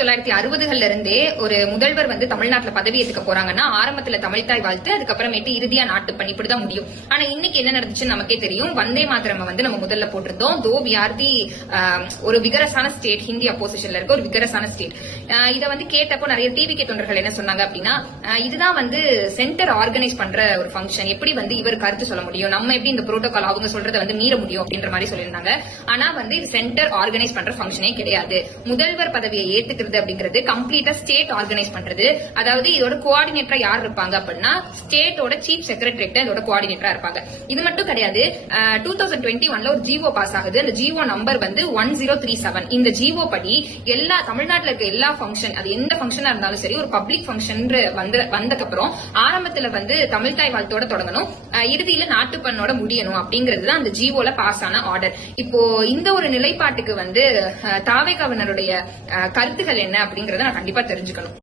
1960கள்ல இருந்தே ஒரு முதல்வர் வந்து தமிழ்நாட்டுல பதவி ஏத்துக்க போறாங்கன்னா ஆரம்பத்துல தமிழ்தாய் வாழ்த்து, அதுக்கப்புறமேட்டு இறுதியா நாட்டுப்பண், இப்படிதான் முடியும். ஆனா இன்னைக்கு என்ன நடந்துச்சுன்னு நமக்கே தெரியும். வந்தே மாத்திரம் வந்து நம்ம முதல்ல போட்டிருந்தோம். தோ வி ஆர் தி ஒரு விகரசான ஸ்டேட், ஹிந்தி அப்போசிஷன்ல இருக்க ஒரு விகரசான ஸ்டேட். இதை வந்து கேட்டப்போ நிறைய டிவிகே தொண்டர்கள் என்ன சொன்னாங்க அப்படின்னா, இதுதான் வந்து சென்டர் ஆர்கனைஸ் பண்ற ஒரு ஃபங்க்ஷன், எப்படி வந்து இவர் கருத்து சொல்ல முடியும், நம்ம எப்படி இந்த புரோட்டோகால் அவங்க சொல்றதை வந்து மீற முடியும் அப்படின்ற மாதிரி சொல்லியிருந்தாங்க. ஆனா வந்து இது சென்டர் ஆர்கனைஸ் பண்ற ஃபங்க்ஷனே கிடையாது. முதல்வர் பதவியை ஏத்துக்கிறது அப்படிங்கிறது கம்ப்ளீட்டா ஸ்டேட் ஆர்கனைஸ் பண்றது. அதாவது இதோட கோஆர்டினேட்டரா யார் இருப்பாங்க அப்படின்னா ஸ்டேட்டோட சீஃப் செக்ரட்டரி இதோட கோஆர்டினேட்டரா இருப்பாங்க. இது மட்டும் கிடையாது, 2021ல ஒரு ஜிஓ பாஸ் ஆகுது. அந்த ஜிஓ நம்பர் வந்து 1037. இந்த ஜிஓ படி எல்லா தமிழ்நாட்டில் இருக்க எல்லா ஃபங்க்ஷன், அது எந்த ஃபங்க்ஷனா இருந்தாலும் சரி, ஒரு பப்ளிக் ஃபங்க்ஷன் வந்ததுக்கப்புறம் ஆரம்பத்துல வந்து தமிழ்தாய் வாழ்த்தோட தொடங்கணும், இறுதியில நாட்டுப்பண்ணோட முடியணும் அப்படிங்கிறது தான் அந்த ஜிஓல பாஸ் ஆன ஆர்டர். இப்போ இந்த ஒரு நிலைப்பாட்டுக்கு வந்து தாவேகாவினருடைய கருத்துக்கள் என்ன அப்படிங்கறத நான் கண்டிப்பா தெரிஞ்சுக்கணும்.